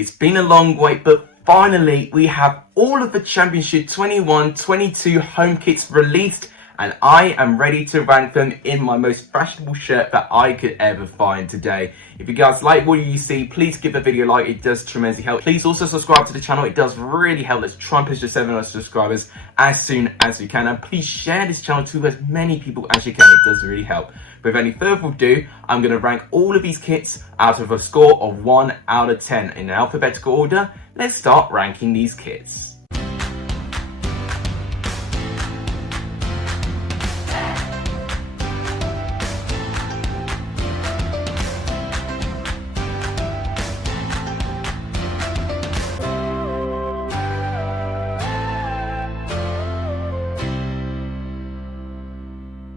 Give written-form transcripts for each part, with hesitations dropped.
It's been a long wait, but finally we have all of the Championship 21-22 home kits released, and I am ready to rank them in my most fashionable shirt that I could ever find today. If you guys like what you see, please give the video a like, it does tremendously help. Please also subscribe to the channel, it does really help. Let's try and push the 700 subscribers as soon as you can, and please share this channel to as many people as you can, it does really help. With any further ado, I'm going to rank all of these kits out of a score of 1 out of 10 in alphabetical order. Let's start ranking these kits.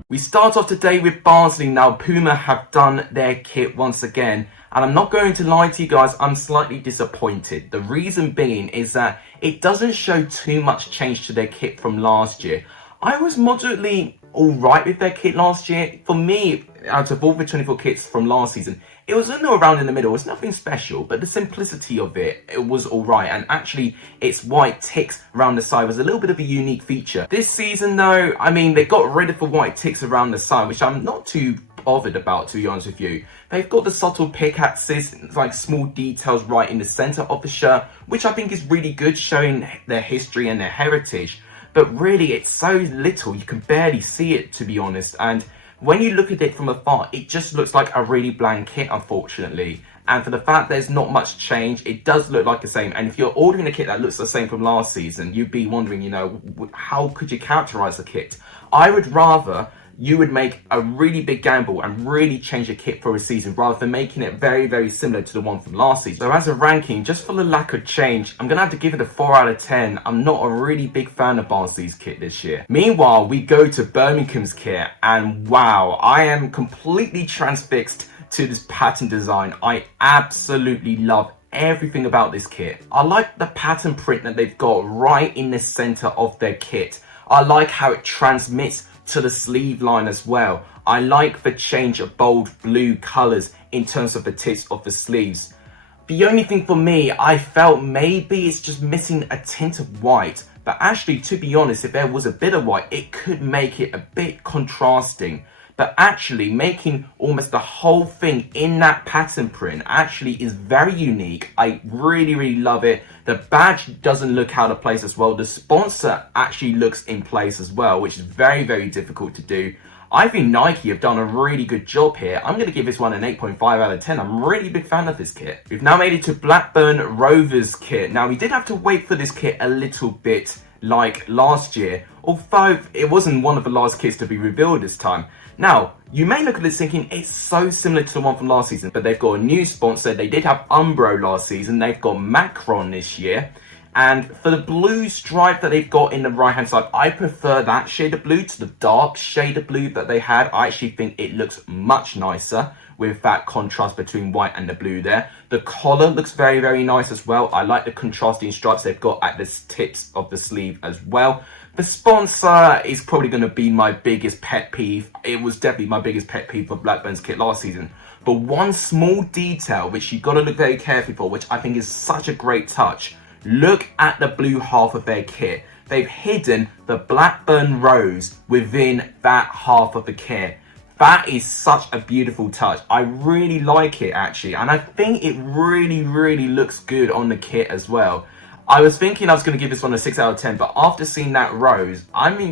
We start off today with Barnsley. Now, Puma have done their kit once again, and I'm not going to lie to you guys, I'm slightly disappointed. The reason being is that it doesn't show too much change to their kit from last year. I was moderately alright with their kit last year. For me, out of all the 24 kits from last season, it was around in the middle. It was nothing special, but the simplicity of it was alright. And actually, its white ticks around the side was a little bit of a unique feature. This season though, I mean, they got rid of the white ticks around the side, which I'm not too bothered about, to be honest with you. They've got the subtle pickaxes, like small details right in the center of the shirt, which I think is really good, showing their history and their heritage. But really, it's so little, you can barely see it, to be honest. And when you look at it from afar, it just looks like a really bland kit, unfortunately. And for the fact there's not much change, it does look like the same. And if you're ordering a kit that looks the same from last season, you'd be wondering, you know, how could you characterize the kit? I would rather you would make a really big gamble and really change the kit for a season rather than making it very, very similar to the one from last season. So as a ranking, just for the lack of change, I'm going to have to give it a 4 out of 10. I'm not a really big fan of Barnsley's kit this year. Meanwhile, we go to Birmingham's kit, and wow, I am completely transfixed to this pattern design. I absolutely love everything about this kit. I like the pattern print that they've got right in the center of their kit. I like how it transmits to the sleeve line as well. I like the change of bold blue colors in terms of the tips of the sleeves. The only thing for me, I felt maybe it's just missing a tint of white, but actually, to be honest, if there was a bit of white, it could make it a bit contrasting. But actually making almost the whole thing in that pattern print actually is very unique. I really, really love it. The badge doesn't look out of place as well. The sponsor actually looks in place as well, which is very, very difficult to do. I think Nike have done a really good job here. I'm going to give this one an 8.5 out of 10. I'm a really big fan of this kit. We've now made it to Blackburn Rovers kit. Now, we did have to wait for this kit a little bit like last year, although it wasn't one of the last kits to be revealed this time. Now, you may look at this thinking it's so similar to the one from last season, but they've got a new sponsor. They did have Umbro last season. They've got Macron this year. And for the blue stripe that they've got in the right-hand side, I prefer that shade of blue to the dark shade of blue that they had. I actually think it looks much nicer with that contrast between white and the blue there. The collar looks very, very nice as well. I like the contrasting stripes they've got at the tips of the sleeve as well. The sponsor is probably going to be my biggest pet peeve. It was definitely my biggest pet peeve for Blackburn's kit last season. But one small detail which you've got to look very carefully for, which I think is such a great touch. Look at the blue half of their kit. They've hidden the Blackburn rose within that half of the kit. That is such a beautiful touch. I really like it actually, and I think it really, really looks good on the kit as well. I was thinking I was going to give this one a 6 out of 10, but after seeing that rose,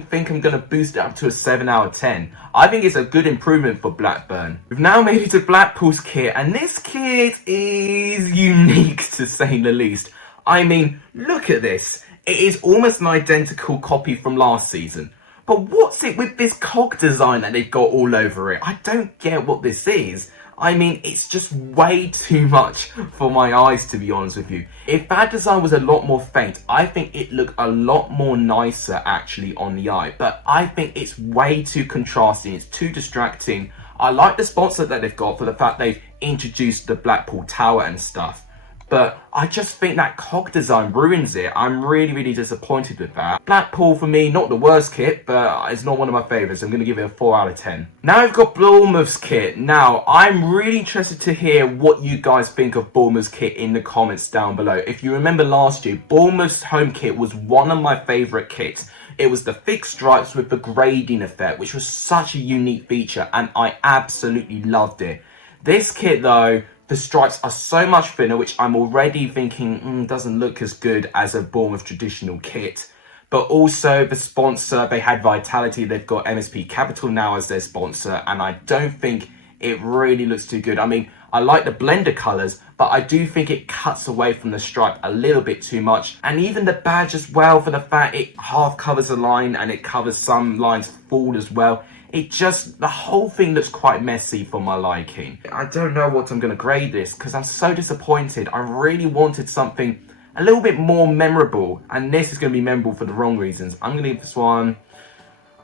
think I'm going to boost it up to a 7 out of 10. I think it's a good improvement for Blackburn. We've now made it to Blackpool's kit, and this kit is unique to say the least. I mean, look at this. It is almost an identical copy from last season. But what's it with this cog design that they've got all over it? I don't get what this is. I mean, it's just way too much for my eyes, to be honest with you. If that design was a lot more faint, I think it looked a lot more nicer actually on the eye. But I think it's way too contrasting. It's too distracting. I like the sponsor that they've got for the fact they've introduced the Blackpool Tower and stuff. but I just think that cog design ruins it. I'm really disappointed with that. Blackpool, for me, not the worst kit, but it's not one of my favourites. I'm going to give it a 4 out of 10. Now we've got Bournemouth's kit. Now, I'm really interested to hear what you guys think of Bournemouth's kit in the comments down below. If you remember last year, Bournemouth's home kit was one of my favourite kits. It was the fixed stripes with the grading effect, which was such a unique feature, and I absolutely loved it. This kit, though, the stripes are so much thinner, which I'm already thinking doesn't look as good as a Bournemouth traditional kit. But also the sponsor, they had Vitality, they've got MSP Capital now as their sponsor, and I don't think it really looks too good. I mean, I like the blender colours, but I do think it cuts away from the stripe a little bit too much. And even the badge as well, for the fact it half covers a line and it covers some lines full as well. The whole thing looks quite messy for my liking. I don't know what I'm going to grade this because I'm so disappointed. I really wanted something a little bit more memorable, and this is going to be memorable for the wrong reasons. I'm going to give this one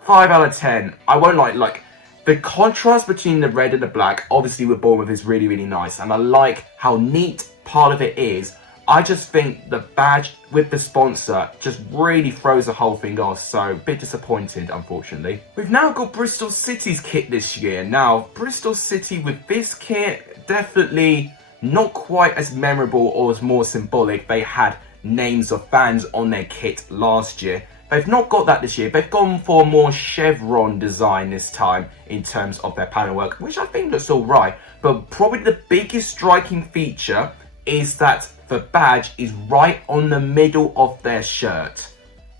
5 out of 10. I won't like the contrast between the red and the black, obviously with Bournemouth, is really nice, and I like how neat part of it is. I just think the badge with the sponsor just really throws the whole thing off, so a bit disappointed, unfortunately. We've now got Bristol City's kit this year. Now, Bristol City with this kit, definitely not quite as memorable or as more symbolic. They had names of fans on their kit last year. They've not got that this year. They've gone for a more chevron design this time in terms of their panel work, which I think looks alright. But probably the biggest striking feature is that the badge is right on the middle of their shirt.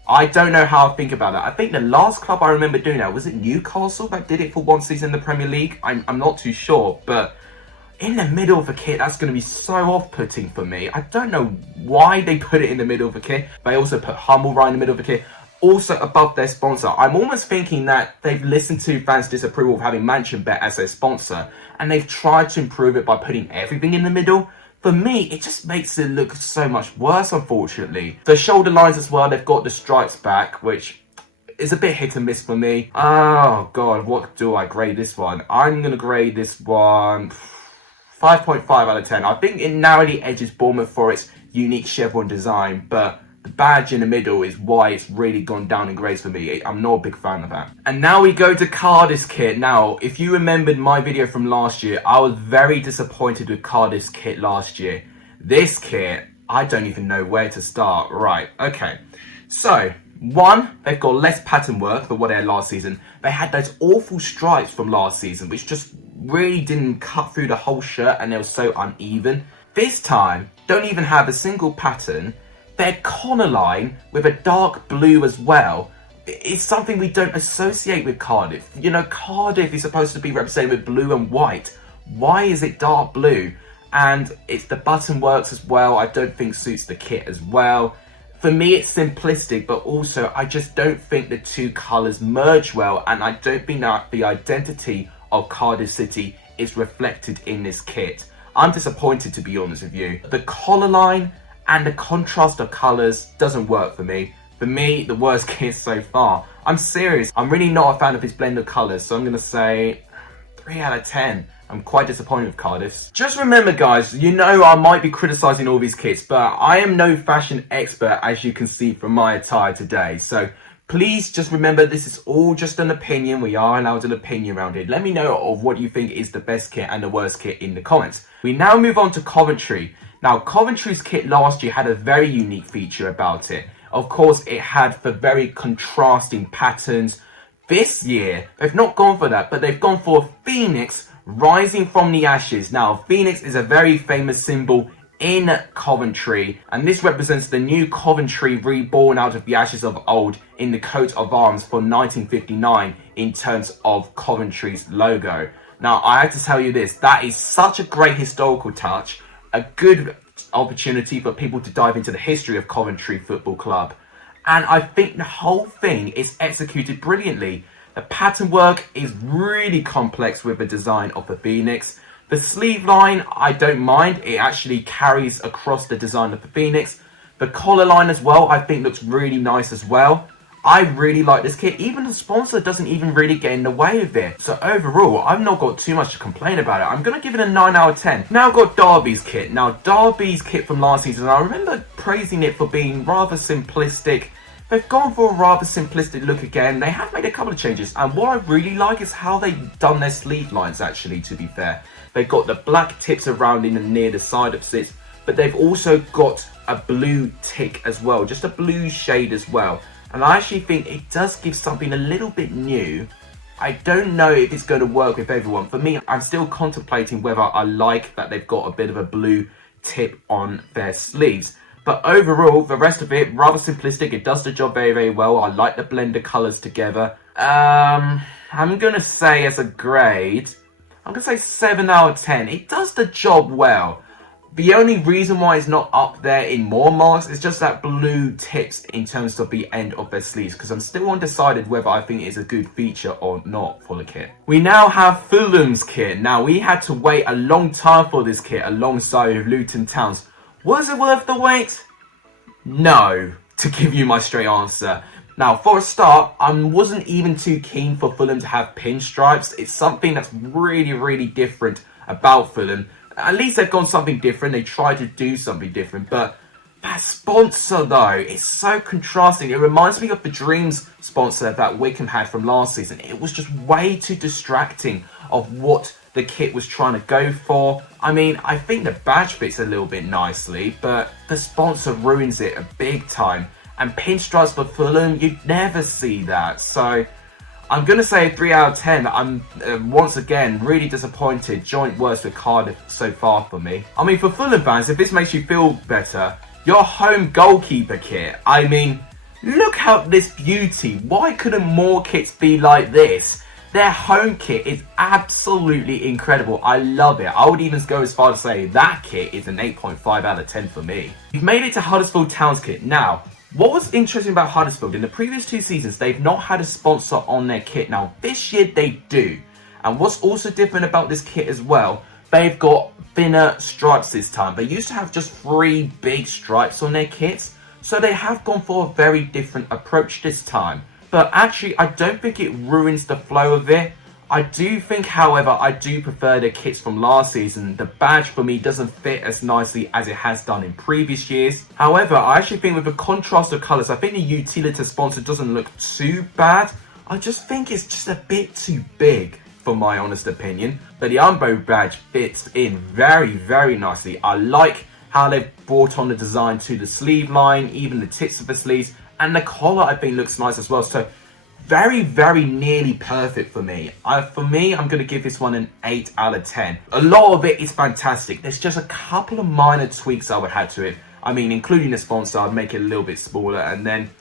I don't know how I think about that. I think the last club I remember doing that, was it Newcastle that did it for one season in the Premier League? I'm not too sure, but in the middle of a kit, that's going to be so off-putting for me. I don't know why they put it in the middle of a kit. They also put Hummel right in the middle of a kit, also above their sponsor. I'm almost thinking that they've listened to fans' disapproval of having MansionBet as their sponsor, and they've tried to improve it by putting everything in the middle. For me, it just makes it look so much worse, unfortunately. The shoulder lines as well, they've got the stripes back, which is a bit hit and miss for me. Oh, God, what do I grade this one? I'm going to grade this one 5.5 out of 10. I think it narrowly edges Bournemouth for its unique chevron design, but the badge in the middle is why it's really gone down in grades for me. I'm not a big fan of that. And now we go to Cardiff's kit. Now, if you remembered my video from last year, I was very disappointed with Cardiff's kit last year. This kit, I don't even know where to start. Right, okay. So, one, they've got less pattern work than what they had last season. They had those awful stripes from last season, which just really didn't cut through the whole shirt, and they were so uneven. This time, don't even have a single pattern. Their collar line with a dark blue as well is something we don't associate with Cardiff. You know, Cardiff is supposed to be represented with blue and white. Why is it dark blue? And it's the button works as well. I don't think suits the kit as well. For me, it's simplistic, but also I just don't think the two colours merge well, and I don't think that the identity of Cardiff City is reflected in this kit. I'm disappointed, to be honest with you. The collar line and the contrast of colours doesn't work for me. For me, the worst kit so far. I'm serious. I'm really not a fan of his blend of colours, so I'm going to say 3 out of 10. I'm quite disappointed with Cardiff's. Just remember, guys, you know I might be criticising all these kits, but I am no fashion expert, as you can see from my attire today. So please just remember, this is all just an opinion. We are allowed an opinion around here. Let me know of what you think is the best kit and the worst kit in the comments. We now move on to Coventry. Now, Coventry's kit last year had a very unique feature about it. Of course, it had the very contrasting patterns. This year, they've not gone for that, but they've gone for a phoenix rising from the ashes. Now, phoenix is a very famous symbol in Coventry, and this represents the new Coventry reborn out of the ashes of old in the coat of arms for 1959 in terms of Coventry's logo. Now, I have to tell you this, that is such a great historical touch, a good opportunity for people to dive into the history of Coventry Football Club. And I think the whole thing is executed brilliantly. The pattern work is really complex with the design of the phoenix. The sleeve line, I don't mind. It actually carries across the design of the phoenix. The collar line as well, I think looks really nice as well. I really like this kit. Even the sponsor doesn't even really get in the way of it. So overall, I've not got too much to complain about it. I'm going to give it a 9 out of 10. Now I've got Derby's kit. Now Derby's kit from last season, I remember praising it for being rather simplistic. They've gone for a rather simplistic look again. They have made a couple of changes. And what I really like is how they've done their sleeve lines, actually, to be fair. They've got the black tips around in and near the side of it, but they've also got a blue tick as well, just a blue shade as well. And I actually think it does give something a little bit new. I don't know if it's going to work with everyone. For me, I'm still contemplating whether I like that they've got a bit of a blue tip on their sleeves. But overall, the rest of it, rather simplistic. It does the job very, very well. I like the blend of colours together. I'm going to say as a grade, I'm going to say 7 out of 10. It does the job well. The only reason why it's not up there in more marks is just that blue tips in terms of the end of their sleeves, because I'm still undecided whether I think it's a good feature or not for the kit. We now have Fulham's kit. Now, we had to wait a long time for this kit alongside with Luton Town's. Was it worth the wait? No, to give you my straight answer. Now, for a start, I wasn't even too keen for Fulham to have pinstripes. It's something that's really, really different about Fulham. At least they've gone something different. They tried to do something different. But that sponsor, though, is so contrasting. It reminds me of the Dreams sponsor that Wickham had from last season. It was just way too distracting of what the kit was trying to go for. I mean, I think the badge fits a little bit nicely, but the sponsor ruins it a big time. And pinstripes for Fulham, you'd never see that. So I'm going to say 3 out of 10. I'm, once again, really disappointed. Joint worst with Cardiff so far for me. I mean, for Fulham fans, if this makes you feel better, your home goalkeeper kit. I mean, look at this beauty. Why couldn't more kits be like this? Their home kit is absolutely incredible. I love it. I would even go as far to say that kit is an 8.5 out of 10 for me. We've made it to Huddersfield Town's kit. Now, what was interesting about Huddersfield, in the previous 2 seasons, they've not had a sponsor on their kit. Now, this year they do. And what's also different about this kit as well, they've got thinner stripes this time. They used to have just 3 big stripes on their kits. So they have gone for a very different approach this time. But actually, I don't think it ruins the flow of it. I do think, however, I do prefer the kits from last season. The badge for me doesn't fit as nicely as it has done in previous years. However, I actually think with the contrast of colours, I think the Utilita sponsor doesn't look too bad. I just think it's just a bit too big, for my honest opinion. But the Umbro badge fits in very, very nicely. I like how they've brought on the design to the sleeve line, even the tips of the sleeves. And the collar, I think, looks nice as well. So very, very nearly perfect for me. I'm going to give this one an 8 out of 10. A lot of it is fantastic. There's just a couple of minor tweaks I would add to it. I mean, including the sponsor, I'd make it a little bit smaller. And then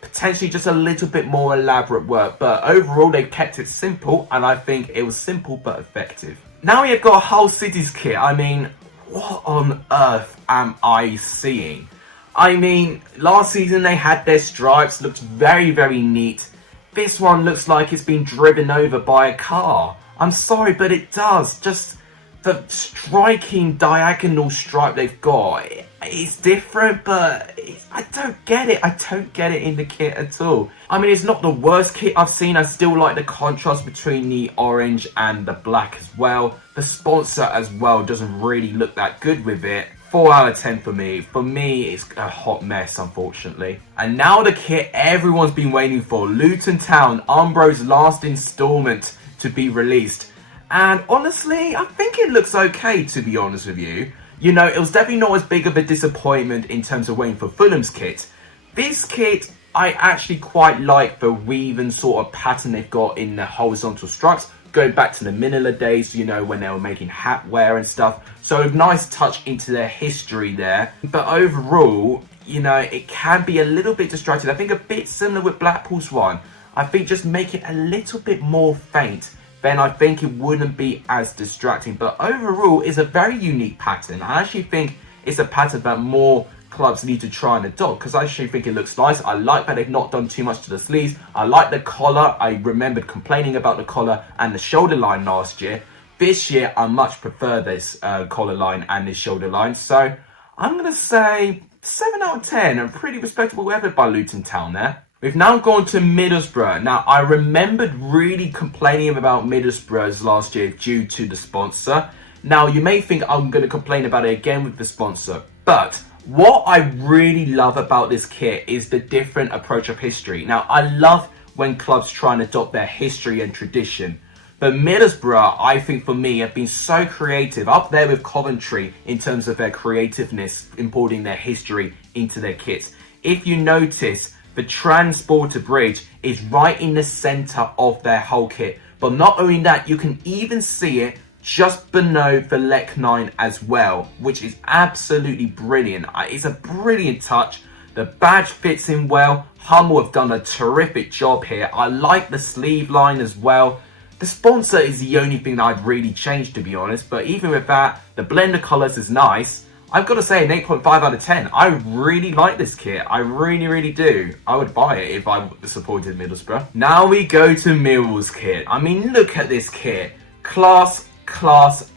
potentially just a little bit more elaborate work. But overall, they've kept it simple. And I think it was simple but effective. Now we have got Hull City's kit. I mean, what on earth am I seeing? I mean, last season they had their stripes, looked very, very neat. This one looks like it's been driven over by a car. I'm sorry, but it does. Just the striking diagonal stripe they've got, it's different, but I don't get it. I don't get it in the kit at all. I mean, it's not the worst kit I've seen. I still like the contrast between the orange and the black as well. The sponsor as well doesn't really look that good with it. 4 out of 10 for me. For me, it's a hot mess, unfortunately. And now the kit everyone's been waiting for. Luton Town, Umbro's last installment to be released. And honestly, I think it looks okay, to be honest with you. You know, it was definitely not as big of a disappointment in terms of waiting for Fulham's kit. This kit, I actually quite like the weaving sort of pattern they've got in the horizontal stripes. Going back to the Manila days, you know, when they were making hat wear and stuff. So a nice touch into their history there. But overall, you know, it can be a little bit distracting. I think a bit similar with Blackpool's one. I think just make it a little bit more faint, then I think it wouldn't be as distracting. But overall, it's a very unique pattern. I actually think it's a pattern that more clubs need to try and adopt, because I actually think it looks nice. I like that they've not done too much to the sleeves. I like the collar. I remembered complaining about the collar and the shoulder line last year. This year, I much prefer this collar line and this shoulder line. So I'm going to say 7 out of 10. A pretty respectable effort by Luton Town there. We've now gone to Middlesbrough. Now, I remembered really complaining about Middlesbrough's last year due to the sponsor. Now, you may think I'm going to complain about it again with the sponsor, but what I really love about this kit is the different approach of history. Now, I love when clubs try and adopt their history and tradition, but Middlesbrough, I think for me, have been so creative, up there with Coventry in terms of their creativeness, importing their history into their kits. If you notice, the transporter bridge is right in the center of their whole kit. But not only that, you can even see it just below the Lek 9 as well, which is absolutely brilliant. It's a brilliant touch. The badge fits in well. Hummel have done a terrific job here. I like the sleeve line as well. The sponsor is the only thing that I'd really changed, to be honest. But even with that, the blend of colours is nice. I've got to say an 8.5 out of 10. I really like this kit. I really do. I would buy it if I supported Middlesbrough. Now we go to Millwall's kit. I mean, look at this kit. Class,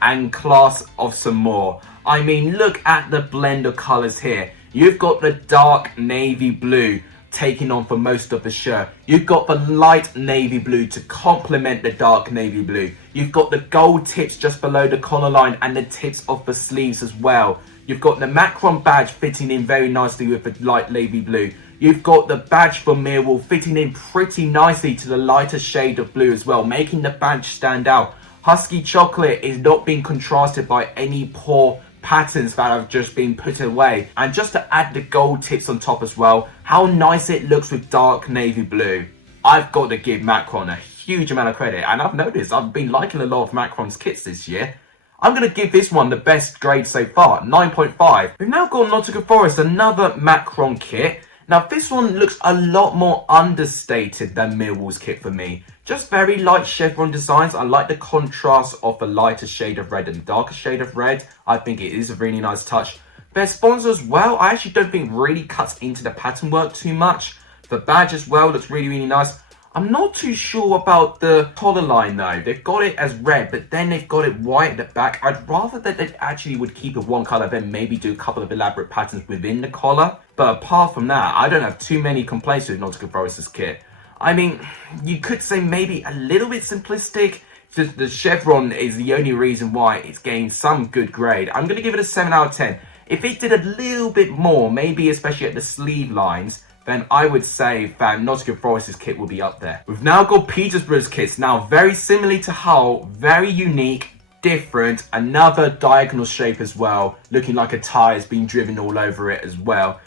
and class of some more. I mean, look at the blend of colours here. You've got the dark navy blue taking on for most of the shirt. You've got the light navy blue to complement the dark navy blue. You've got the gold tips just below the collar line and the tips of the sleeves as well. You've got the Macron badge fitting in very nicely with the light navy blue. You've got the badge for Millwall fitting in pretty nicely to the lighter shade of blue as well, making the badge stand out. Husky chocolate is not being contrasted by any poor patterns that have just been put away. And just to add the gold tips on top as well, how nice it looks with dark navy blue. I've got to give Macron a huge amount of credit, and I've noticed I've been liking a lot of Macron's kits this year. I'm going to give this one the best grade so far, 9.5. We've now got Nottingham Forest, another Macron kit. Now this one looks a lot more understated than Millwall's kit for me. Just very light chevron designs. I like the contrast of the lighter shade of red and darker shade of red. I think it is a really nice touch. Their sponsor as well, I actually don't think really cuts into the pattern work too much. The badge as well looks really nice. I'm not too sure about the collar line though. They've got it as red, but then they've got it white at the back. I'd rather that they actually would keep it one color, then maybe do a couple of elaborate patterns within the collar. But apart from that, I don't have too many complaints with Nottingham Forest's kit. I mean, you could say maybe a little bit simplistic. Just the chevron is the only reason why it's gained some good grade. I'm going to give it a 7 out of 10. If it did a little bit more, maybe especially at the sleeve lines, then I would say that Nottingham Forest's kit will be up there. We've now got Peterborough's kits. Now, very similarly to Hull, very unique, different, another diagonal shape as well, looking like a tyre's been driven all over it as well.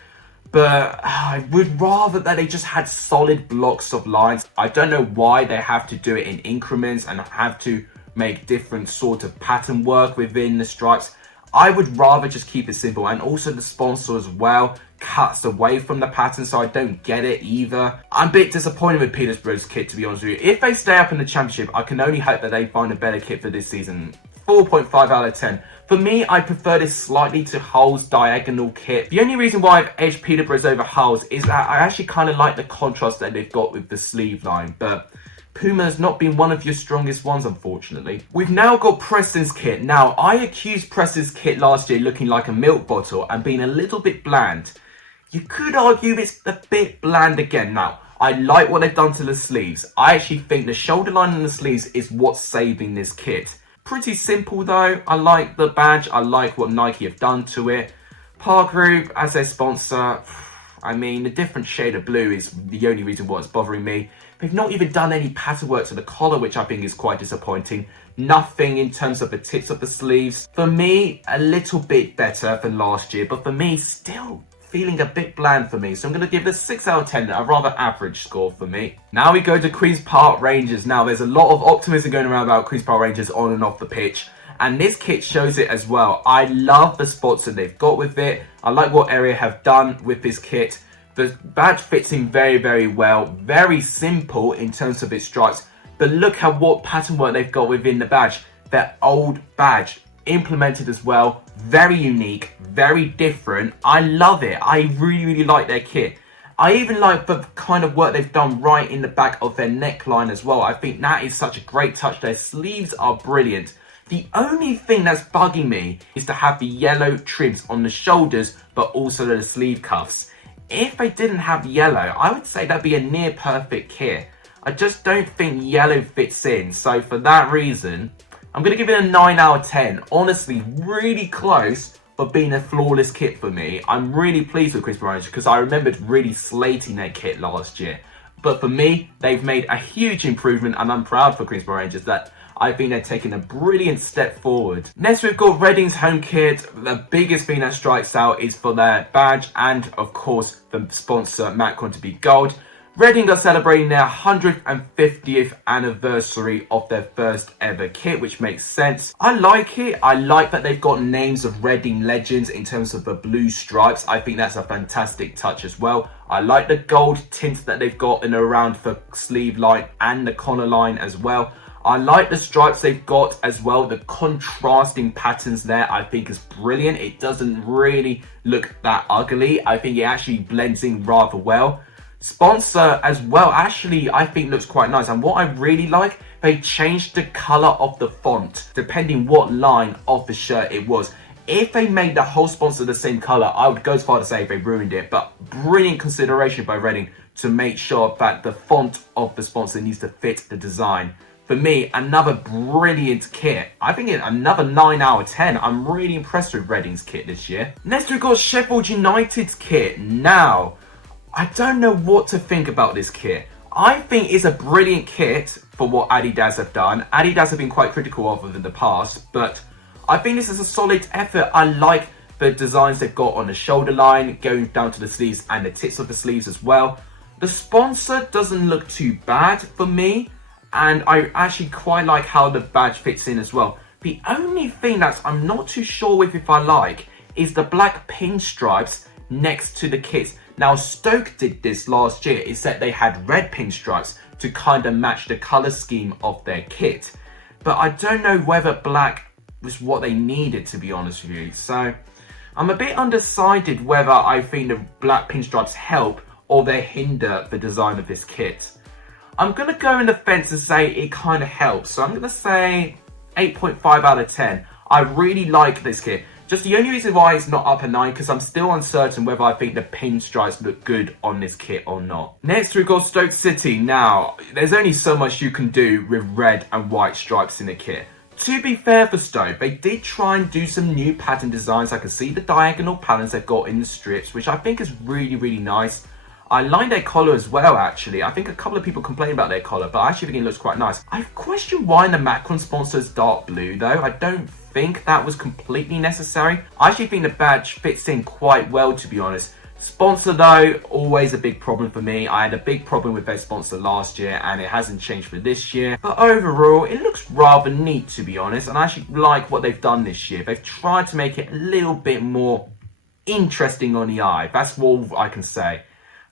But I would rather that they just had solid blocks of lines. I don't know why they have to do it in increments and have to make different sort of pattern work within the stripes. I would rather just keep it simple. And also the sponsor as well cuts away from the pattern, so I don't get it either. I'm a bit disappointed with Peterborough's kit, to be honest with you. If they stay up in the championship, I can only hope that they find a better kit for this season. 4.5 out of 10. For me, I prefer this slightly to Hull's diagonal kit. The only reason why I've edged Peterborough's over Hull's is that I actually kind of like the contrast that they've got with the sleeve line, but Puma's not been one of your strongest ones, unfortunately. We've now got Preston's kit. Now, I accused Preston's kit last year looking like a milk bottle and being a little bit bland. You could argue it's a bit bland again. Now, I like what they've done to the sleeves. I actually think the shoulder line and the sleeves is what's saving this kit. Pretty simple though. I like the badge. I like what Nike have done to it. Park Group as their sponsor. I mean, the different shade of blue is the only reason why it's bothering me. They've not even done any pattern work to the collar, which I think is quite disappointing. Nothing in terms of the tips of the sleeves. For me, a little bit better than last year, but for me, still feeling a bit bland for me. So I'm going to give this 6 out of 10, a rather average score for me. Now we go to Queen's Park Rangers. Now there's a lot of optimism going around about Queen's Park Rangers on and off the pitch, and this kit shows it as well. I love the spots that they've got with it. I like what Area have done with this kit. The badge fits in very well. Very simple in terms of its stripes, but look at what pattern work they've got within the badge. Their old badge implemented as well. Very unique, very different. I love it. I really like their kit. I even like the kind of work they've done right in the back of their neckline as well. I think that is such a great touch. Their sleeves are brilliant. The only thing that's bugging me is to have the yellow trims on the shoulders, but also the sleeve cuffs. if they didn't have yellow, I would say that'd be a near perfect kit. I just don't think yellow fits in. So for that reason, I'm going to give it a 9 out of 10. Honestly, really close for being a flawless kit for me. I'm really pleased with Bristol Rangers because I remembered really slating their kit last year. But for me, they've made a huge improvement and I'm proud for Bristol Rangers that I think they're taking a brilliant step forward. Next, we've got Reading's home kit. The biggest thing that strikes out is for their badge and, of course, the sponsor Macron to be gold. Reading are celebrating their 150th anniversary of their first ever kit, which makes sense. I like it. I like that they've got names of Reading legends in terms of the blue stripes. I think that's a fantastic touch as well. I like the gold tint that they've got in around the sleeve line and the collar line as well. I like the stripes they've got as well. The contrasting patterns there I think is brilliant. It doesn't really look that ugly. I think it actually blends in rather well. Sponsor as well actually I think looks quite nice, and what I really like, they changed the color of the font depending what line of the shirt it was. If they made the whole sponsor the same color, I would go as far to say they ruined it, but brilliant consideration by Reading to make sure that the font of the sponsor needs to fit the design. For me, another brilliant kit. I think it's another 9 out of 10. I'm really impressed with Reading's kit this year. Next we've got Sheffield United's kit. Now, I don't know what to think about this kit. I think it's a brilliant kit for what Adidas have done. Adidas have been quite critical of it in the past, but I think this is a solid effort. I like the designs they've got on the shoulder line, going down to the sleeves and the tips of the sleeves as well. The sponsor doesn't look too bad for me, and I actually quite like how the badge fits in as well. The only thing that I'm not too sure with if I like is the black pinstripes next to the kits. Now, Stoke did this last year, is that they had red pinstripes to kind of match the colour scheme of their kit. But I don't know whether black was what they needed, to be honest with you. So I'm a bit undecided whether I think the black pinstripes help or they hinder the design of this kit. I'm going to go in the fence and say it kind of helps. So I'm going to say 8.5 out of 10. I really like this kit. Just the only reason why it's not up a 9 because I'm still uncertain whether I think the pinstripes look good on this kit or not. Next we've got Stoke City. Now, there's only so much you can do with red and white stripes in the kit. To be fair for Stoke, they did try and do some new pattern designs. I can see the diagonal patterns they've got in the strips, which I think is really, really nice. I like their collar as well, actually. I think a couple of people complain about their collar, but I actually think it looks quite nice. I question why the Macron sponsor is dark blue, though. I don't think that was completely necessary. I actually think the badge fits in quite well, to be honest. Sponsor, though, always a big problem for me. I had a big problem with their sponsor last year, and it hasn't changed for this year. But overall, it looks rather neat, to be honest, and I actually like what they've done this year. They've tried to make it a little bit more interesting on the eye. That's all I can say.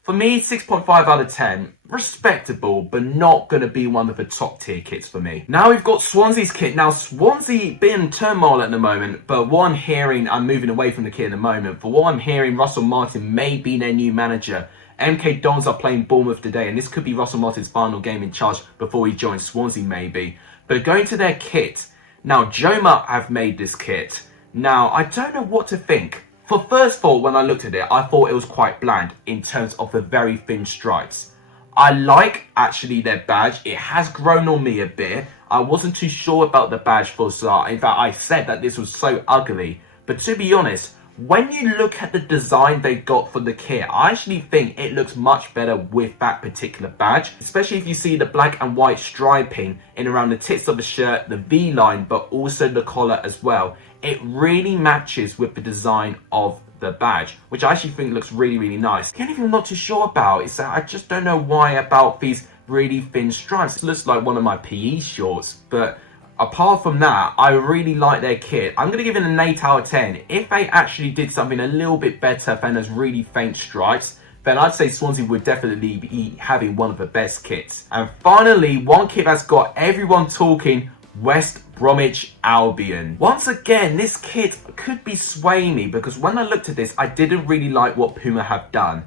For me, 6.5 out of 10. Respectable, but not going to be one of the top tier kits for me. Now we've got Swansea's kit. Now, Swansea been in turmoil at the moment, but what I'm hearing, I'm moving away from the kit at the moment, but what I'm hearing, Russell Martin may be their new manager. MK Dons are playing Bournemouth today, and this could be Russell Martin's final game in charge before he joins Swansea, maybe. But going to their kit, now Joma have made this kit. Now, I don't know what to think. For first of all, when I looked at it, I thought it was quite bland in terms of the very thin stripes. I like, actually, their badge. It has grown on me a bit. I wasn't too sure about the badge for a start. In fact, I said that this was so ugly. But to be honest, when you look at the design they got for the kit, I actually think it looks much better with that particular badge. Especially if you see the black and white striping in around the tips of the shirt, the V-line, but also the collar as well. It really matches with the design of the badge, which I actually think looks really, really nice. The only thing I'm not too sure about is that I just don't know why about these really thin stripes. It looks like one of my PE shorts, but apart from that, I really like their kit. I'm going to give it an 8 out of 10. If they actually did something a little bit better than those really faint stripes, then I'd say Swansea would definitely be having one of the best kits. And finally, one kit that's got everyone talking, West Bromwich Albion. Once again, this kit could be swaying me because when I looked at this, I didn't really like what Puma have done.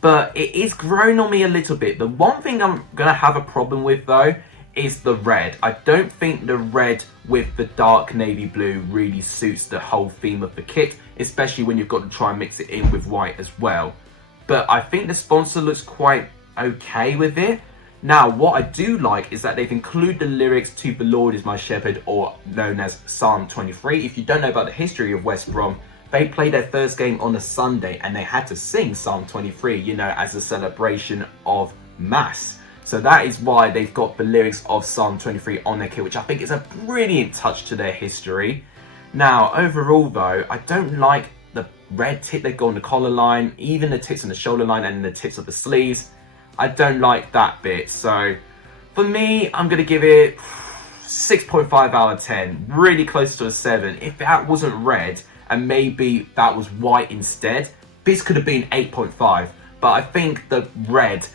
But it is growing on me a little bit. The one thing I'm going to have a problem with, though, is the red. I don't think the red with the dark navy blue really suits the whole theme of the kit, especially when you've got to try and mix it in with white as well. but I think the sponsor looks quite okay with it. Now, what I do like is that they've included the lyrics to "The Lord is my shepherd," or known as Psalm 23. If you don't know about the history of West Brom, they played their first game on a Sunday and they had to sing Psalm 23, you know, as a celebration of Mass. So that is why they've got the lyrics of Psalm 23 on their kit, which I think is a brilliant touch to their history. Now, overall though, I don't like the red tip they've got on the collar line, even the tips on the shoulder line and the tips of the sleeves. I don't like that bit. So for me, I'm going to give it 6.5 out of 10. Really close to a 7. If that wasn't red and maybe that was white instead, this could have been 8.5. But I think the red,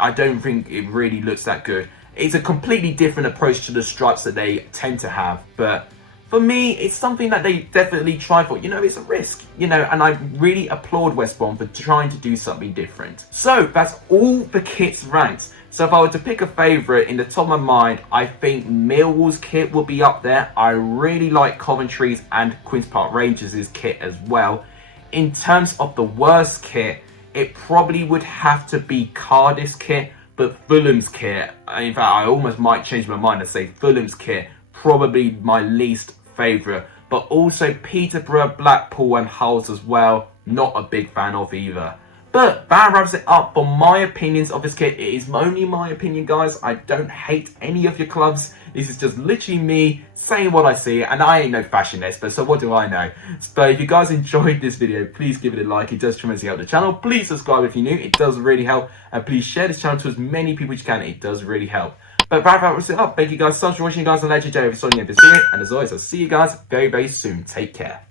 I don't think it really looks that good. It's a completely different approach to the stripes that they tend to have. But for me, it's something that they definitely try for. You know, it's a risk, you know, and I really applaud West Brom for trying to do something different. So that's all the kits ranked. So if I were to pick a favourite in the top of my mind, I think Millwall's kit will be up there. I really like Coventry's and Queen's Park Rangers' kit as well. In terms of the worst kit, it probably would have to be Cardiff's kit, but Fulham's kit, in fact, I almost might change my mind and say Fulham's kit, probably my least favourite. But also Peterborough, Blackpool and Hull's as well, not a big fan of either. But that wraps it up for my opinions of this kit. It is only my opinion, guys. I don't hate any of your clubs. This is just literally me saying what I see, and I ain't no fashion expert, so what do I know? So if you guys enjoyed this video, please give it a like. It does tremendously help the channel. Please subscribe if you're new. It does really help. And please share this channel to as many people as you can. It does really help. But that wraps it up. Thank you guys so much for watching, guys. I'm Legendary for this video. And as always, I'll see you guys very, very soon. Take care.